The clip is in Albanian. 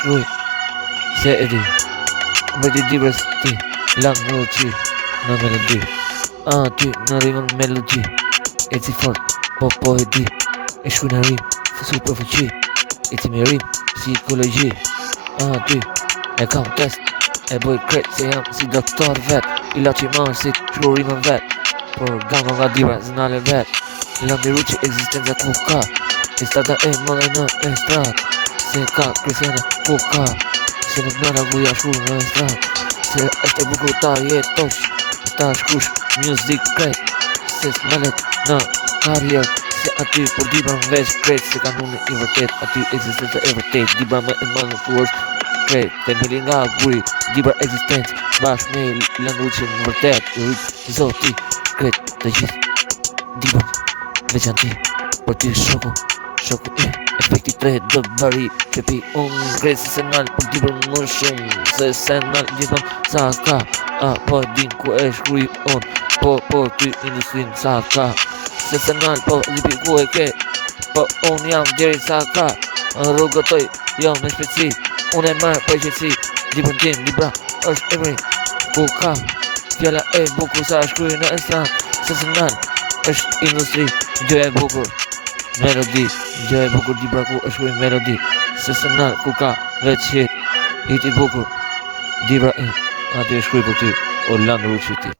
shkruaj, se e di. Vërti Dibrës ti, Lang Ruçi në melodi. Ty në rimën melodi, e si fort, po e di. E shkruaj në rim, super fuqi, e ti me rim, psikologji. Ty, e kam test, e boj kret se jam si doktor vet. Ila që marë si shkruaj rimën vet, por gama nga Dibra znale vet. Lang Ruçi ekzistenca ku ka, e stata e mëdhe në estrat. Se ka Kristiana ku ka, se nuk nëra vuja shku në estrat. Se është e bukur ta jetosh, ta shkush music kret. Se s'melet në karrier, se aty por Dibra në veç kret. Se kanuni i vërtet, aty ekzistenca e vërtet. Dibra me e mëdhe ku është kret. Themeli nga guri, Dibra ekzistencë, bashkë me Lang Ruçi në vërtet. I rrit zoti kret të gjithë Dibra veçanti, por ti shoku i efekti 3 dë bari. Kepi unë kret se senal, por Dibra më shumë se senal. Gjithmon sa ka, po din ku e shkruj unë, po ty industrin sa ka. Se senal, po lipi ku e ke, po unë jam djeri sa ka. Rrugëtoj, jo me shpeci, unë e marë po e qëtësi. Dibra tim, Dibra është emri ku ka, fjalla e bukur sa shkruj në estran. Se senal, është industri, gjë e bukur, melodi, gjë e bukur Dibra ku e shkruaj melodi. Se senal ku ka veç hit i bukur, Dibra aty e shkruaj për ty, o Lang Ruçi ti.